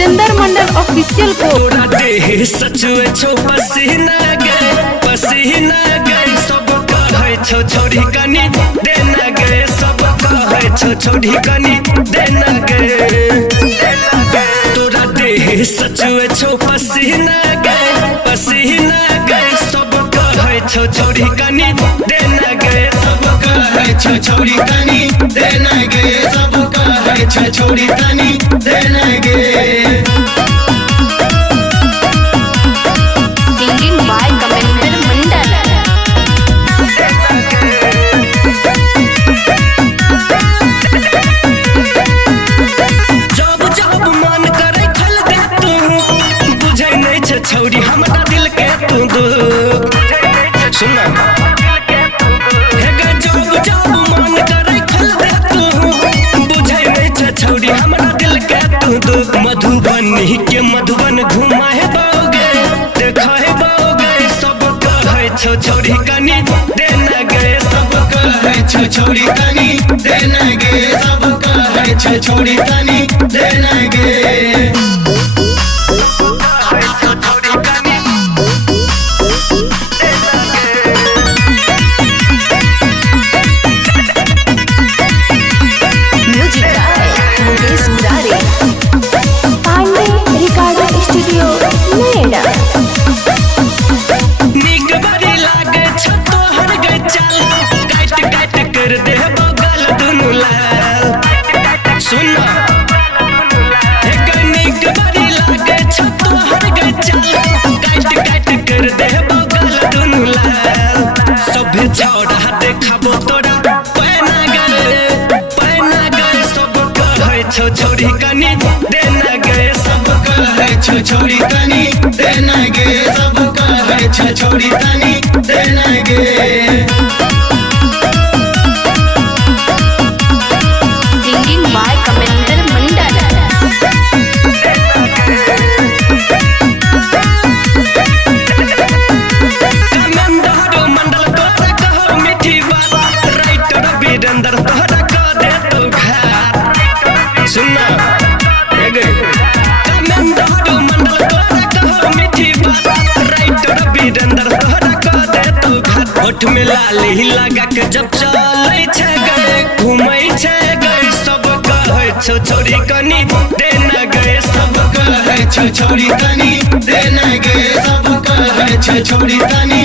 official को तोरा देह सचुए छो पसीना गए सब कहै छो छोड़ी कनी देना गए सब कहै छो छोड़ी कनी देना गए तोरा देह सचुए छो पसीना गए सब कहै छो छोड़ी कनी देना गए सब कहै छो छोड़ी कनी देना गए सब कहै छो छोड़ी कनी देना गए छौरी हमरा दिल के तू दो सुनना जब मन करे खल दे तू बुझै नहीं छ छौरी हमरा दिल के तू दो मधुबनी के मधुबन घुमाए बाओगे देखाए बाओगे सब कहै छौ छौरी कनी देना गए सब कहै छौ छौरी कनी देना गए सब कहै छौ छौरी कनी देना गए छोरी कनी देना गए सब कहै छो छोरी कनी देना गए सब कहै छो छोरी कनी देना गए सिंगिंग बाय कमेंडर मंडल तोरा कहो मीठी बात राइटर वीरेंद्र तोरा कह दे तो घर सुनना कमेंडर मंडल तोरा कहो मीठी बात राइटर वीरेंद्र तोरा कह दे तो घर होठ में लाली लगा के जब चलै छै गए घूमै छै गए सब कहै छो छोरी कनी देना गए सब कहै छो छोरी कनी देना गए सब कहै छो छोरी कनी